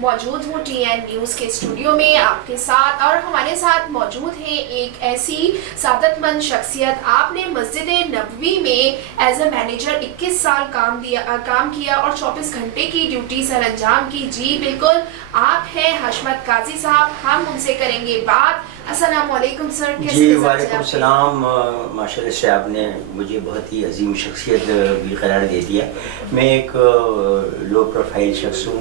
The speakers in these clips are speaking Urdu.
موجود ہوں TN نیوز کے اسٹوڈیو میں آپ کے ساتھ، اور ہمارے ساتھ موجود ہیں ایک ایسی سعادت مند شخصیت. آپ نے مسجد نبوی میں ایز اے مینیجر 21 سال کام کیا اور 24 گھنٹے کی ڈیوٹی سر انجام کی. جی بالکل، آپ ہیں حشمت قاضی صاحب، ہم ان سے کریں گے بات. السلام علیکم سر. جی وعلیکم السلام. ماشاء اللہ سے آپ نے مجھے بہت ہی عظیم شخصیت بھی قرار دے دیا. میں ایک لو پروفائل شخص ہوں،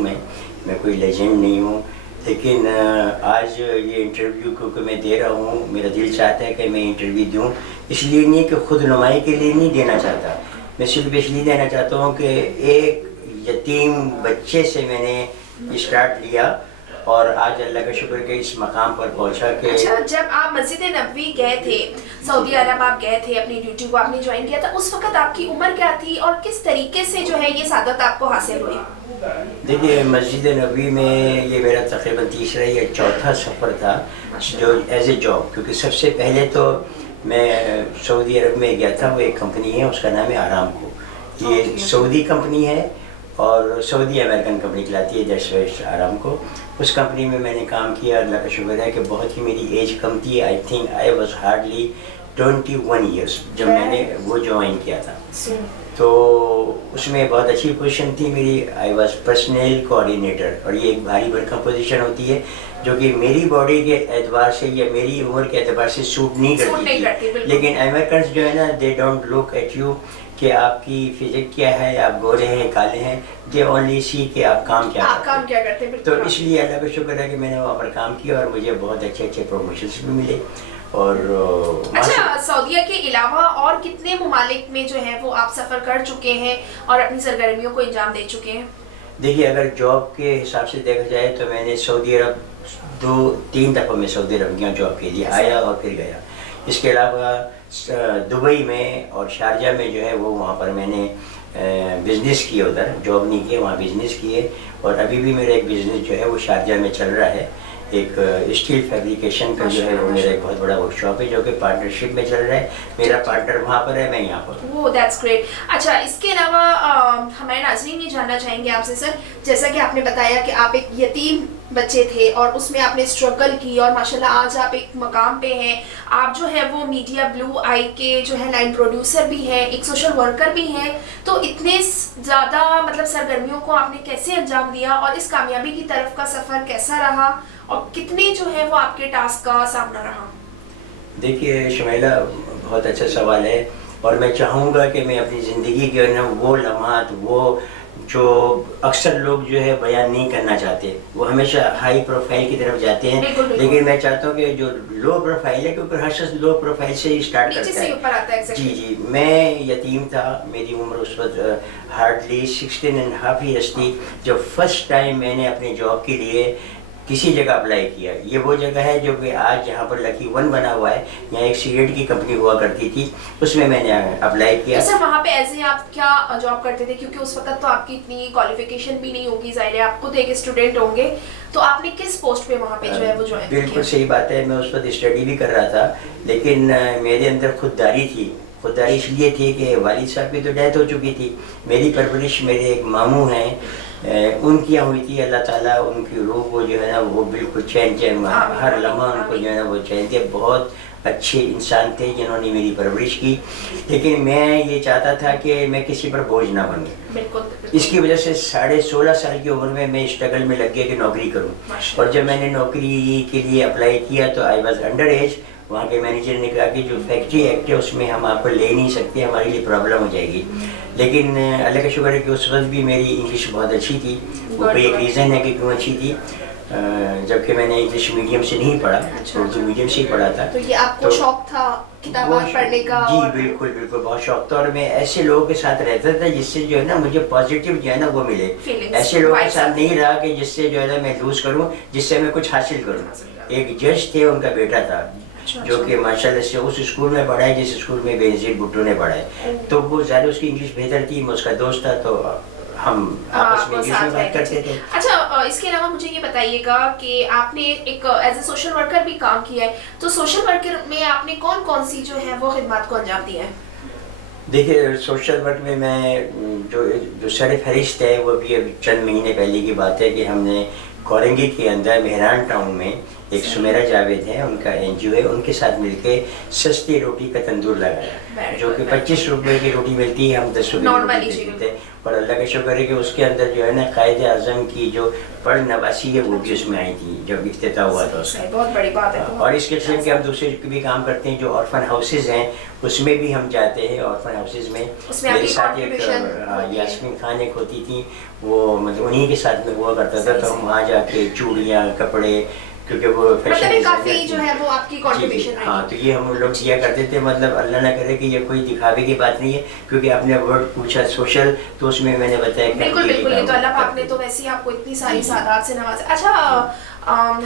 میں کوئی لیجنڈ نہیں ہوں، لیکن آج یہ انٹرویو کیونکہ میں دے رہا ہوں، میرا دل چاہتا ہے کہ میں انٹرویو دوں. اس لیے نہیں کہ خود نمائی کے لیے نہیں دینا چاہتا، میں صرف اس لیے دینا چاہتا ہوں کہ ایک یتیم بچے سے میں نے اسٹارٹ لیا اور آج اللہ کا شکر کہ اس مقام پر پہنچا. کہ اچھا، جب آپ مسجد نبوی گئے تھے، سعودی عرب آپ گئے تھے، اپنی ڈیوٹی کو آپ نے جوائن کیا تھا، اس وقت آپ کی عمر کیا تھی اور کس طریقے سے جو ہے یہ سعادت آپ کو حاصل ہوئی؟ دیکھیے، مسجد نبوی میں یہ میرا تقریباً تیسرا یا چوتھا سفر تھا جو ایز اے جاب، کیونکہ سب سے پہلے تو میں سعودی عرب میں گیا تھا. وہ ایک کمپنی ہے، اس کا نام ہے آرامکو. یہ سعودی کمپنی ہے اور سعودی امریکن کمپنی چلاتی ہے، جیسے آرامکو. اس کمپنی میں نے کام کیا. اللہ کا شکر ہے کہ بہت ہی میری ایج کم تھی. I think I was hardly 21 years جب میں نے وہ جوائن کیا تھا. تو اس میں بہت اچھی پوزیشن تھی میری. آئی واز پرسنل کوآرڈینیٹر، اور یہ ایک بھاری بھرکم پوزیشن ہوتی ہے جو کہ میری باڈی کے اعتبار سے یا میری عمر کے اعتبار سے سوٹ نہیں کرتی تھی. لیکن امریکنس جو ہے نا، they don't look at you کہ آپ کی فزک کیا ہے، آپ گورے ہیں کالے ہیں، دے اونلی سی کہ آپ کام کیا کرتے ہیں. تو اس لیے اللہ کا شکر ہے کہ میں نے وہاں پر کام کیا اور مجھے بہت اچھے پروموشنس بھی ملے. اور اچھا، سعودیہ کے علاوہ اور کتنے ممالک میں جو ہے وہ آپ سفر کر چکے ہیں اور اپنی سرگرمیوں کو انجام دے چکے ہیں؟ دیکھیے، اگر جاب کے حساب سے دیکھا جائے تو میں نے سعودی عرب 2-3 دفعہ میں سعودی عرب گیا جاب کے لیے، آیا اور پھر گیا. اس کے علاوہ دبئی میں اور شارجہ میں جو ہے وہاں پر میں نے بزنس کیے، ادھر جاب نہیں کیے، وہاں بزنس کیے. اور ابھی بھی میرا ایک بزنس جو ہے وہ شارجہ میں چل رہا ہے. ایک اسٹیل فیبریکیشن کا جو ہے وہ میرا ایک بہت بڑا ورک شاپ ہے جو کہ پارٹنرشپ میں چل رہا ہے. میرا پارٹنر وہاں پر ہے، میں یہاں پر. وہ دیٹس گریٹ. اچھا، اس کے علاوہ ہمارے ناظرین یہ جاننا چاہیں گے آپ سے سر، جیسا کہ آپ نے بتایا کہ آپ ایک یتیم بچے تھے اور اس میں آپ نے اسٹرگل کی، اور ماشاءاللہ آج آپ ایک مقام پہ ہیں. آپ جو ہے وہ میڈیا بلو آئی کے جو ہے لائن پروڈیوسر بھی ہیں، ایک سوشل ورکر بھی ہیں. تو اتنے زیادہ مطلب سرگرمیوں کو آپ نے کیسے انجام دیا اور اس کامیابی کی طرف کا سفر کیسا رہا اور کتنے جو ہے وہ آپ کے ٹاسک کا سامنا رہا؟ دیکھیے شمیلہ، بہت اچھا سوال ہے، اور میں چاہوں گا کہ میں اپنی زندگی کے وہ لمحات، وہ جو اکثر لوگ جو ہے بیان نہیں کرنا چاہتے، وہ ہمیشہ ہائی پروفائل کی طرف جاتے ہیں. لیکن میں چاہتا ہوں کہ جو لو پروفائل ہے، کیونکہ ہر شخص لو پروفائل سے ہی اسٹارٹ کرتا ہے. جی، میں یتیم تھا. میری عمر اس وقت ہارڈلی 16.5 ایئرس تھی جب فرسٹ ٹائم میں نے اپنے جاب کے لیے کسی جگہ اپلائی کیا. یہ وہ جگہ ہے جو کہ آج جہاں پر لکی ون بنا ہوا ہے، یہاں ایک سگریٹ کی کمپنی ہوا کرتی تھی، اس میں نے اپلائی کیا. سر وہاں پہ ایز اے آپ کیا جاب کرتے تھے؟ کیونکہ اس وقت تو آپ کی اتنی کوالیفیکیشن بھی نہیں ہوگی، ظاہر ہے آپ خود ایک اسٹوڈنٹ ہوں گے، تو آپ نے کس پوسٹ پہ وہاں پہ جو ہے وہ جوائن کیا؟ بالکل صحیح بات ہے. میں اس وقت اسٹڈی بھی کر رہا تھا، لیکن میرے اندر خودداری تھی. خودداری اس لیے تھی کہ والد صاحب کی تو ڈیتھ ہو چکی تھی. میری پرورش میرے ایک ماموں ہیں ان کی ہوئی تھی. اللہ تعالیٰ ان کی روح کو جو ہے نا وہ بالکل چین ہر لمحہ ان کو جو ہے نا وہ چین تھے. بہت اچھے انسان تھے جنہوں نے میری پرورش کی. لیکن میں یہ چاہتا تھا کہ میں کسی پر بوجھ نہ بنوں. اس کی وجہ سے 16.5 سال کی عمر میں اسٹرگل میں لگ گیا کہ نوکری کروں. اور جب میں نے نوکری کے لیے اپلائی کیا تو آئی واز انڈر ایج. وہاں کے مینیجر نے کہا کہ جو فیکٹری ایکٹ ہے اس میں ہم آپ کو لے نہیں سکتے، ہمارے لیے پرابلم ہو جائے گی. لیکن اللہ کا شکر ہے کہ اس وقت بھی میری انگلش بہت اچھی تھی. وہ کوئی ایک ریزن ہے کہ کیوں اچھی تھی، جبکہ میں نے انگلش میڈیم سے نہیں پڑھا، اردو میڈیم سے ہی پڑھا تھا. تو یہ آپ کو شوق تھا کتابیں پڑھنے کا؟ جی بالکل بہت شوق تھا. اور میں ایسے لوگوں کے ساتھ رہتا تھا جس سے جو ہے نا مجھے پازیٹیو جو ہے نا وہ ملے. ایسے لوگوں کے ساتھ نہیں رہا کہ جس سے جو ہے نا میں لوز کروں، جس سے میں کچھ حاصل کروں. ایک جج تھے، ان کا بیٹا تھا جو کہ ماشاءاللہ سے اس اسکول میں پڑھا ہے جس اسکول میں بے نظیر بھٹو نے پڑھا ہے. تو وہ زیادہ اس کی انگلش بہتر تھی، میں اس کا دوست تھا، تو ہم آپس میں انگلش میں بات کرتے تھے. اچھا، اس کے علاوہ مجھے یہ بتائیے گا کہ آپ نے ایک ایز اے سوشل ورکر بھی کام کیا ہے، تو سوشل ورکر میں آپ نے کون سی جو ہے وہ خدمات کو انجام دیا ہے؟ دیکھیے، سوشل ورک میں جو سر فہرست ہے وہ بھی اب چند مہینے پہلے کی بات ہے کہ ہم نے کورنگی کے اندر مہران ٹاؤن میں ایک سمیرا جاوید ہے، ان کا NGO ہے، ان کے ساتھ مل کے سستی روٹی کا تندور لگایا، جو کہ 25 روپے کی روٹی ملتی ہے، ہم 10 روپے کی روٹی دیتے ہیں، اور اللہ کا شکر ہے کہ اس کے اندر جو ہے نا قائد اعظم کی جو پڑھ نواسی ہے وہ بھی اس میں آئی تھی جب افتتاح ہوا تھا اس کا. بہت بڑی بات ہے. اور اس کے قسم کے ہم دوسرے بھی کام کرتے ہیں، جو آرفن ہاؤسز ہیں اس میں بھی ہم جاتے ہیں. آرفن ہاؤسز میں میرے ساتھ ایک یاسمین خان ایک ہوتی تھی، وہ مطلب انہیں کے ساتھ میں ہوا کرتا تھا، تو ہم وہاں جا کے چوڑیاں کپڑے، کیونکہ وہ فیشن کافی جو ہے وہ آپ کی کنٹریبیوشن ہے. ہاں، تو یہ ہم لوگ کیا کرتے تھے. مطلب اللہ نہ کرے کہ یہ کوئی دکھاوے کی بات نہیں ہے، کیونکہ آپ نے ورڈ پوچھا سوشل، تو اس میں میں نے بتایا کہ بالکل بالکل، یہ تو اللہ پاک نے تو ویسے ہی آپ کو اتنی ساری سعادات سے نوازا. اچھا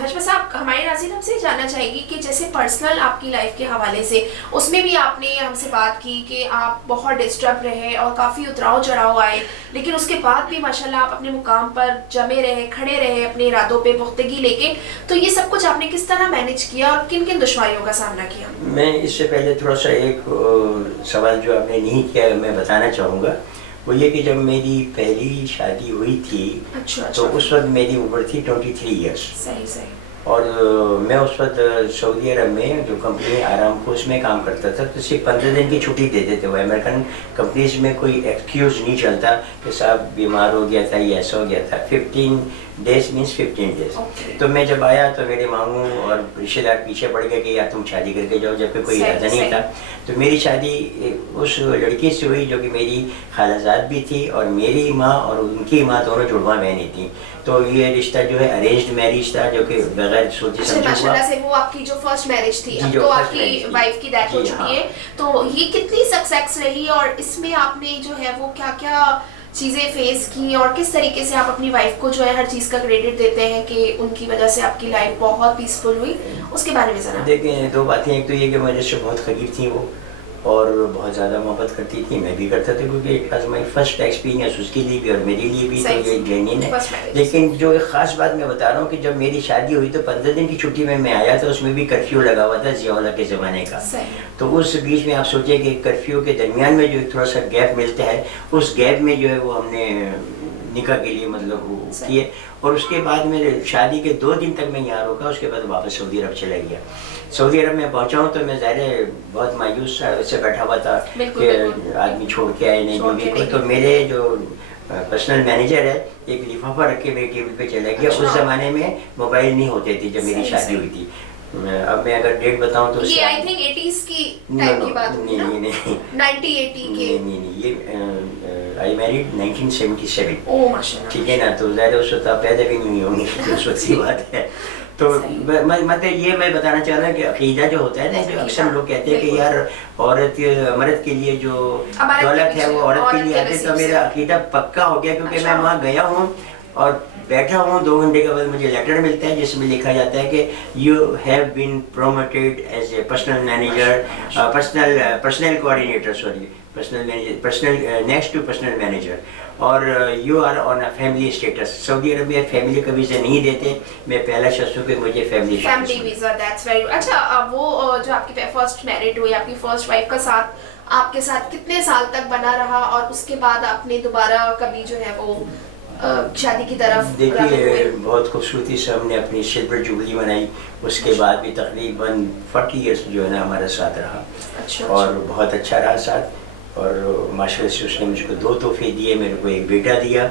حشمت صاحب، ہمارے ناظرین ہم سے جاننا چاہے گی کہ جیسے پرسنل آپ کی لائف کے حوالے سے اس میں بھی آپ نے ہم سے بات کی کہ آپ بہت ڈسٹرب رہے اور کافی اتراؤ چڑھاؤ آئے، لیکن اس کے بعد بھی ماشاءاللہ آپ اپنے مقام پر جمے رہے، کھڑے رہے، اپنے ارادوں پہ پختگی لے کے. تو یہ سب کچھ آپ نے کس طرح مینیج کیا اور کن کن دشواریوں کا سامنا کیا؟ میں اس سے پہلے تھوڑا سا ایک سوال جو آپ نے نہیں کیا میں بتانا چاہوں گا، وہ یہ کہ جب میری پہلی شادی ہوئی تھی تو اس وقت میری عمر تھی 23 ایئرس. صحیح. اور میں اس وقت سعودی عرب میں جو کمپنی آرامکو اس میں کام کرتا تھا، تو صرف 15 دن کی چھٹی دیتے تھے. وہ امریکن کمپنیز میں کوئی ایکسکیوز نہیں چلتا کہ صاحب بیمار ہو گیا تھا یا ایسا ہو گیا تھا. 15 days مینس 15 days. تو میں جب آیا تو میرے ماموں اور رشتے دار پیچھے پڑ گئے کہ یار تم شادی کر کے جاؤ، جبکہ کوئی ارادہ نہیں تھا. تو میری شادی اس لڑکی سے ہوئی جو کہ میری خالہ زاد بھی تھی، اور میری ماں اور ان کی ماں دونوں جڑواں بہنیں تھیں. تو یہ رشتہ جو ہے ارینجڈ میرج تھا، جو کہ بغیر سوچے سمجھے ہوا. ماشاءاللہ سے وہ آپ کی جو فرسٹ میرج تھی، اب تو آپ کی وائف کی ڈیتھ ہو چکی ہے، تو یہ کتنی سکسیس رہی اور اس میں آپ نے جو ہے وہ کیا کیا چیزیں فیس کی اور کس طریقے سے آپ اپنی وائف کو جو ہے ہر چیز کا کریڈٹ دیتے ہیں کہ ان کی وجہ سے آپ کی لائف بہت پیسفل ہوئی، اس کے بارے میں ذرا. دیکھیں، دو باتیں. ایک تو یہ کہ میرے سے بہت قریب تھیں وہ، اور بہت زیادہ محبت کرتی تھی، میں بھی کرتا تھا، کیونکہ ایک مائی فرسٹ ایکسپیرینس اس کے لیے بھی اور میرے لیے بھی، تو یہ جینین ہے. لیکن جو ایک خاص بات میں بتا رہا ہوں کہ جب میری شادی ہوئی تو 15 دن کی چھٹی میں آیا تھا، اس میں بھی کرفیو لگا ہوا تھا ضیاء اللہ کے زمانے کا. تو اس بیچ میں آپ سوچیں کہ کرفیو کے درمیان میں جو تھوڑا سا گیپ ملتا ہے، اس گیپ میں جو ہے وہ ہم نے نکاح کے لیے مطلب وہ کیے. اور اس کے بعد میرے شادی کے 2 دن تک میں یہاں رکا، اس کے بعد واپس سعودی عرب چلا گیا. سعودی عرب میں پہنچا ہوں تو میں ظاہر بہت مایوس سے بیٹھا ہوا تھا کہ آدمی چھوڑ کے آئے نہیں بیوی کو. تو میرے جو پرسنل مینیجر ہے ایک لفافہ رکھ کے میری ٹیبل پہ چلا گیا. اس زمانے میں موبائل نہیں ہوتے تھے جب میری شادی ہوئی تھی. اب میں اگر ڈیٹ بتاؤں تو یہ آئی تھنک 80s کی ٹائم کی بات ہوئی نا؟ نہیں 1980 کے. نہیں، یہ آئی میریڈ 1977. اوہ ماشاءاللہ. ٹھیک ہے نا، تو ظاہر اس وقت آپ پیدا بھی نہیں ہوں گی، اس وقت کی بات ہے. تو مطلب یہ میں بتانا چاہ رہا ہوں کہ عقیدہ جو ہوتا ہے نا، جو اکثر لوگ کہتے ہیں کہ یار عورت مرد کے لیے جو دولت ہے وہ عورت کے لیے آتی ہے، تو میرا عقیدہ پکا ہو گیا. کیونکہ میں وہاں گیا ہوں اور بیٹھا ہوں، 2 گھنٹے کے بعد مجھے لیٹر ملتا ہے جس میں لکھا جاتا ہے کہ you have been promoted as a personal manager, personal coordinator, sorry personal next to personal manager, اور you are on a family status. سعودی عرب میں فیملی کا ویزا نہیں دیتے، میں پہلا شخص ہوں کہ مجھے family visa. That's very good. اچھا، وہ جو آپ کی فرسٹ میرڈ ہوئی، آپ کی فرسٹ وائف کا ساتھ آپ کے ساتھ کتنے سال تک بنا رہا، اور اس کے بعد آپ نے دوبارہ کبھی جو ہے وہ شادی کی طرف؟ دیکھیے، بہت خوبصورتی سے ہم نے اپنی سلور جوبلی منائی. اس کے بعد بھی تقریباً 40 ایئرس جو ہے نا ہمارا ساتھ رہا، اور بہت اچھا رہا ساتھ. اور ماشاء اللہ سے اس نے مجھ کو 2 تحفے دیے. میرے کو ایک بیٹا دیا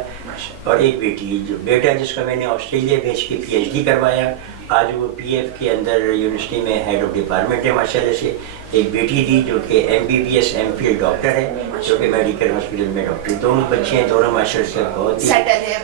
اور ایک بیٹی. جو بیٹا جس کو میں نے آسٹریلیا بھیج کے PhD کروایا، آج وہ PF کے اندر یونیورسٹی میں ہیڈ آف ڈپارٹمنٹ ہے ماشاء اللہ سے. ایک بیٹی دی جو کہ MBBS MPhil ڈاکٹر ہے، جو کہ میڈیکل ہاسپٹل میں ڈاکٹر. دونوں بچے ہیں، دونوں ماشاء اللہ سے بہت سیٹل ہے.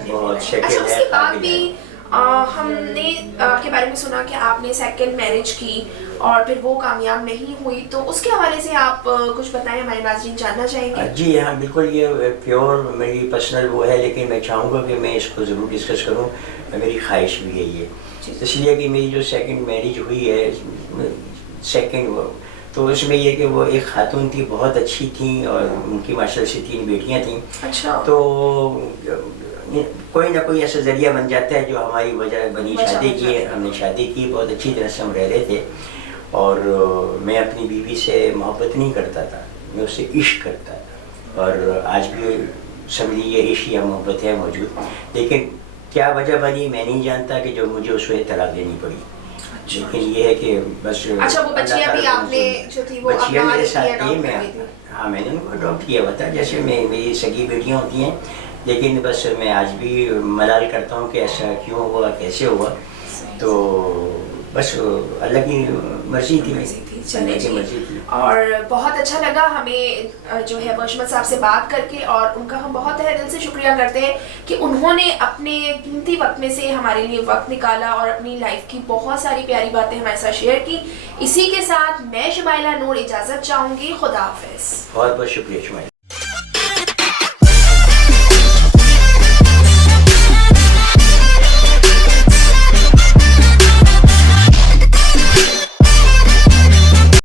ہم نے آپ کے بارے میں سنا کہ آپ نے سیکنڈ میرج کی اور پھر وہ کامیاب نہیں ہوئی، تو اس کے حوالے سے آپ کچھ بتائیں، ہمارے ناظرین جاننا چاہیں گے. جی ہاں، بالکل. یہ پیور میری پرسنل وہ ہے، لیکن میں چاہوں گا کہ میں اس کو ضرور ڈسکس کروں. میری خواہش بھی ہے یہ، اس لیے کہ میری جو سیکنڈ میرج ہوئی ہے، سیکنڈ، تو اس میں یہ کہ وہ ایک خاتون تھی، بہت اچھی تھیں، اور ان کی ماشاء اللہ سے 3 بیٹیاں تھیں. اچھا. تو کوئی نہ کوئی ایسا ذریعہ بن جاتا ہے جو ہماری وجہ بنی شادی کی. ہم نے شادی کی، بہت اچھی طرح سے ہم رہ رہے تھے، اور میں اپنی بیوی سے محبت نہیں کرتا تھا، میں اس سے عشق کرتا تھا. اور آج بھی سمجھ لیجیے عشق یا محبت ہے موجود. لیکن کیا وجہ بنی میں نہیں جانتا کہ جو مجھے اس وقت طلاق دینی پڑی، لیکن یہ ہے کہ بس اچھا وہ بچیاں بھی آپ نے جو تھی وہ بچیاں اپنا میرے لی ساتھ تھی تھی، میں ہاں میں نے ان کو اڈاپٹ کیا ہوا تھا، جیسے میری سگی بیٹیاں ہوتی ہیں، لیکن بس میں آج بھی ملال کرتا ہوں کہ ایسا کیوں ہوا، کیسے ہوا، تو بس اللہ کی مرضی تھی، اللہ کی مرضی تھی۔ اور بہت اچھا لگا ہمیں جو ہے بشمت صاحب سے بات کر کے، اور ان کا ہم بہت تہہ دل سے شکریہ کرتے ہیں کہ انہوں نے اپنے قیمتی وقت میں سے ہمارے لیے وقت نکالا اور اپنی لائف کی بہت ساری پیاری باتیں ہمارے ساتھ شیئر کی۔ اسی کے ساتھ میں شمائلہ نور اجازت چاہوں گی، خدا حافظ۔ بہت بہت شکریہ شمائلہ۔